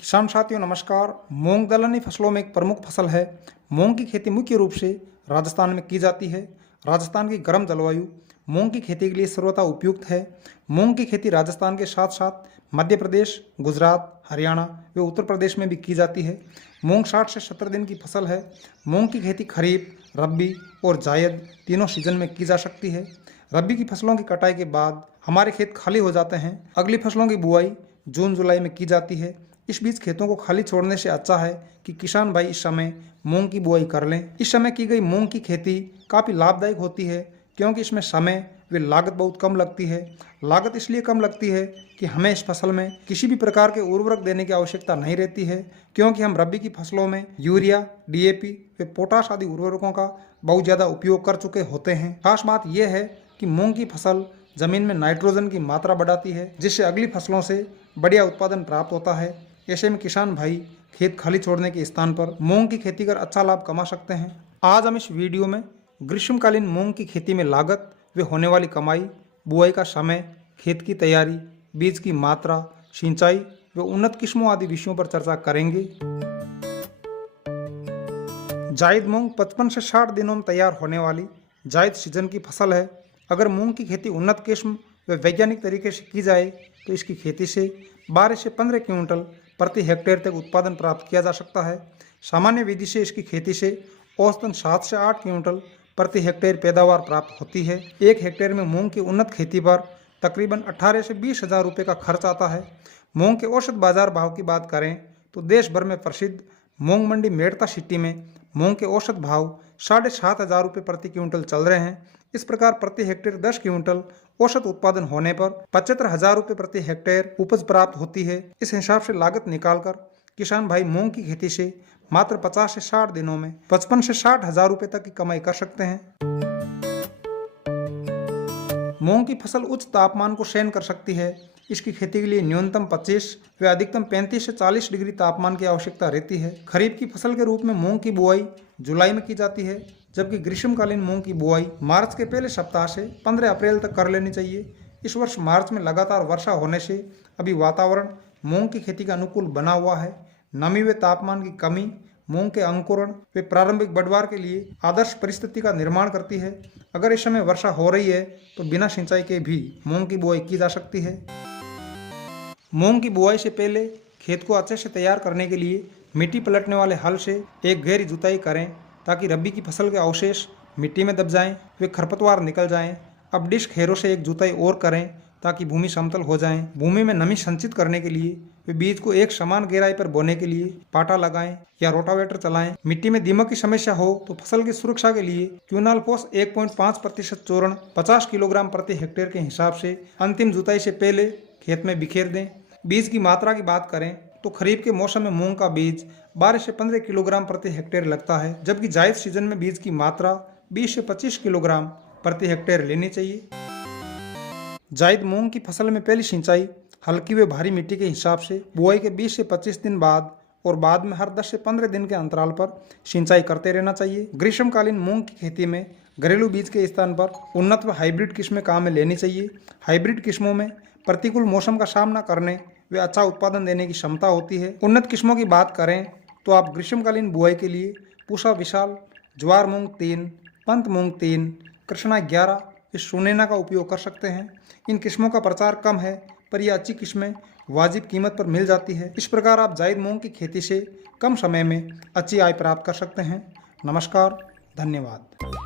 किसान साथियों नमस्कार। मूंग दलहनी फसलों में एक प्रमुख फसल है। मूंग की खेती मुख्य रूप से राजस्थान में की जाती है। राजस्थान की गर्म जलवायु मूंग की खेती के लिए सर्वथा उपयुक्त है। मूंग की खेती राजस्थान के साथ साथ मध्य प्रदेश, गुजरात, हरियाणा व उत्तर प्रदेश में भी की जाती है। मूंग 60 से 70 दिन की फसल है। मूंग की खेती खरीफ, रबी और जायद तीनों सीजन में की जा सकती है। रबी की फसलों की कटाई के बाद हमारे खेत खाली हो जाते हैं। अगली फसलों की बुआई जून जुलाई में की जाती है। इस बीच खेतों को खाली छोड़ने से अच्छा है कि किसान भाई इस समय मूंग की बुआई कर लें। इस समय की गई मूंग की खेती काफ़ी लाभदायक होती है क्योंकि इसमें समय व लागत बहुत कम लगती है। लागत इसलिए कम लगती है कि हमें इस फसल में किसी भी प्रकार के उर्वरक देने की आवश्यकता नहीं रहती है क्योंकि हम रबी की फसलों में यूरिया, डीएपी व पोटाश आदि उर्वरकों का बहुत ज़्यादा उपयोग कर चुके होते हैं। खास बात यह है कि मूंग की फसल जमीन में नाइट्रोजन की मात्रा बढ़ाती है जिससे अगली फसलों से बढ़िया उत्पादन प्राप्त होता है। ऐसे में किसान भाई खेत खाली छोड़ने के स्थान पर मूंग की खेती कर अच्छा लाभ कमा सकते हैं। आज हम इस वीडियो में ग्रीष्मकालीन मूंग की खेती में लागत व होने वाली कमाई, बुआई का समय, खेत की तैयारी, बीज की मात्रा, सिंचाई व उन्नत किस्मों आदि विषयों पर चर्चा करेंगे। जायद मूंग 55 से 60 दिनों में तैयार होने वाली जायद सीजन की फसल है। अगर मूंग की खेती उन्नत किस्म व वैज्ञानिक तरीके से की जाए तो इसकी खेती से 12 से 15 क्विंटल प्रति हेक्टेयर तक उत्पादन प्राप्त किया जा सकता है। सामान्य विधि से इसकी खेती से औसतन 7 से 8 क्विंटल प्रति हेक्टेयर पैदावार प्राप्त होती है। 1 हेक्टेयर में मूंग की उन्नत खेती पर तकरीबन 18 से 20 हज़ार रुपये का खर्च आता है। मूंग के औसत बाजार भाव की बात करें तो देश भर में प्रसिद्ध मूंग मंडी मेड़ता सिटी में मूंग के औसत भाव 7,500 रुपये प्रति क्विंटल चल रहे हैं। इस प्रकार प्रति हेक्टेयर 10 क्विंटल औसत उत्पादन होने पर 75,000 रुपये प्रति हेक्टेयर उपज प्राप्त होती है। इस हिसाब से लागत निकालकर किसान भाई मूंग की खेती से मात्र 50 से 60 दिनों में 55 से 60 हज़ार रुपये तक की कमाई कर सकते हैं। मूंग की फसल उच्च तापमान को सहन कर सकती है। इसकी खेती के लिए न्यूनतम 25 व अधिकतम 35 से 40 डिग्री तापमान की आवश्यकता रहती है। खरीफ की फसल के रूप में मूंग की बुआई जुलाई में की जाती है, जबकि ग्रीष्मकालीन मूंग की बुआई मार्च के पहले सप्ताह से 15 अप्रैल तक कर लेनी चाहिए। इस वर्ष मार्च में लगातार वर्षा होने से अभी वातावरण मूंग की खेती का अनुकूल बना हुआ है। नमी व तापमान की कमी मूंग के अंकुरण व प्रारंभिक बढ़वार के लिए आदर्श परिस्थिति का निर्माण करती है। अगर इस समय वर्षा हो रही है तो बिना सिंचाई के भी मूंग की बुआई की जा सकती है। मूंग की बुआई से पहले खेत को अच्छे से तैयार करने के लिए मिट्टी पलटने वाले हल से एक गहरी जुताई करें ताकि रबी की फसल के अवशेष मिट्टी में दब जाएं वे खरपतवार निकल जाएं। अब डिस्क खेरों से एक जुताई और करें ताकि भूमि समतल हो जाए। भूमि में नमी संचित करने के लिए वे बीज को एक समान गहराई पर बोने के लिए पाटा लगाएं या रोटावेटर चलाएं। मिट्टी में दीमक की समस्या हो तो फसल की सुरक्षा के लिए क्विनालफॉस 1.5% चूर्ण 50 किलोग्राम प्रति हेक्टेयर के हिसाब से अंतिम जुताई से पहले खेत में बिखेर दें। बीज की मात्रा की बात करें तो खरीफ के मौसम में मूंग का बीज 12 से 15 किलोग्राम प्रति हेक्टेयर लगता है, जबकि जायद सीजन में बीज की मात्रा 20 से 25 किलोग्राम प्रति हेक्टेयर लेनी चाहिए। जायद मूंग की फसल में पहली सिंचाई हल्की व भारी मिट्टी के हिसाब से बुआई के 20 से 25 दिन बाद और बाद में हर 10 से 15 दिन के अंतराल पर सिंचाई करते रहना चाहिए। ग्रीष्मकालीन मूंग की खेती में घरेलू बीज के स्थान पर उन्नत व हाइब्रिड किस्में काम में लेनी चाहिए। हाइब्रिड किस्मों में प्रतिकूल मौसम का सामना करने व अच्छा उत्पादन देने की क्षमता होती है। उन्नत किस्मों की बात करें तो आप ग्रीष्मकालीन बुआई के लिए पूसा विशाल, ज्वार मूंग 3, पंत मूंग 3, कृष्णा 11 इस सुनैना का उपयोग कर सकते हैं। इन किस्मों का प्रचार कम है पर यह अच्छी किस्में वाजिब कीमत पर मिल जाती है। इस प्रकार आप जायद मूंग की खेती से कम समय में अच्छी आय प्राप्त कर सकते हैं। नमस्कार, धन्यवाद।